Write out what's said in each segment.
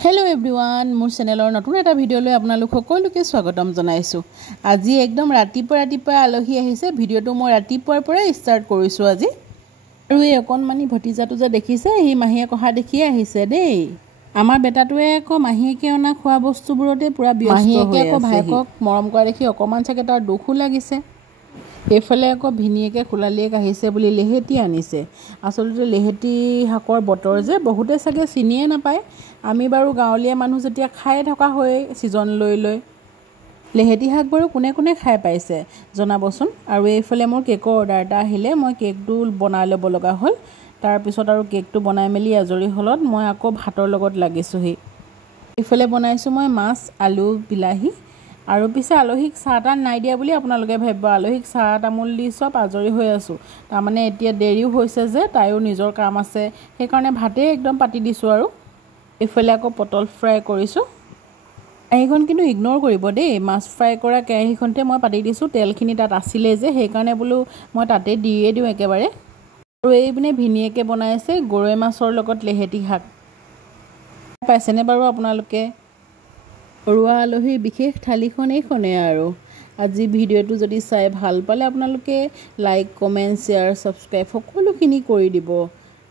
Hello everyone मोर चेनेलर नतुन एटा video লৈ আপোনালোক সকলোকে স্বাগতম জনাইছো। আজি একদম ৰাতিপুৱা আলহী আহিছে। ভিডিওটো মই ৰাতিপুৱাৰ পৰা ষ্টাৰ্ট কৰিছো আজি। আৰু এই অকনমানি ভতিজাটো যে দেখিছে হি মাহিয়ে কহা দেখি আহিছে দেই। আমাৰ বেটাটোৱে আকৌ মাহিয়েকে অনা খোৱা বস্তুবোৰতে পুৰা ব্যস্ত হৈ আছে। মাহিয়েকে আকৌ ভাইকক মৰম কৰা দেখি অকমান চাগে তাৰ দুখো লাগিছে। এফালে আকৌ ভিনিয়েকে খুলালিয়েক আহিছে বুলি লেহেতি আনিছে। আসলতে লেহেতি হাকৰ বতৰ যে বহুতে চাগে চিনিয়ে নাপায়। আমি বাৰু গাঁৱলীয়া মানুহ যেতিয়া খাই থকা হয় সিজন লৈ লেহেতি হাক বাৰু কোনে কোনে খাই পাইছে জনাবচোন। আৰু এইফালে মোৰ কেকৰ অৰ্ডাৰ এটা আহিলে মই কেকটো বনাই ল'ব লগা হ'ল। তাৰ পিছত আৰু কেকটো বনাই মেলি আজৰি হলত মই আকৌ ভাতৰ লগত লাগিছোহি। এইফালে বনাইছো মই মাছ আলু বিলাহী আৰু পিছে আলহীক চাহটা নাই দিয়া বুলি আপোনালোকে ভাবিব। আলহীক চাহ তামোল দি সব আজৰি হৈ আছো। তাৰ মানে এতিয়া দেৰিও হৈছে যে তাইও নিজৰ কাম আছে সেইকাৰণে ভাতে একদম পাতি দিছো। আৰু এইফালে আকৌ পটল ফ্ৰাই কৰিছো। এইখন কিন্তু ইগনোৰ কৰিব দেই। মাছ ফ্ৰাই কৰা কেৰাহীখনতে মই পাতি দিছো। তেলখিনি তাত আছিলে যে সেইকাৰণে বোলো মই তাতে দিয়ে দিওঁ একেবাৰে। আৰু এইপিনে ভিনিয়েকে বনাইছে গৰৈ মাছৰ লগত লেহেতি শাক। পাইছেনে বাৰু আপোনালোকে? ঘৰুৱা আলহীৰ বিশেষ থালিখন এইখনে। আৰু আজি ভিডিওটো যদি চাই ভাল পালে আপোনালোকে লাইক কমেন্ট শ্বেয়াৰ সাবস্ক্ৰাইব সকলোখিনি কৰি দিব।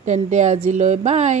তেন্তে আজিলৈ বাই।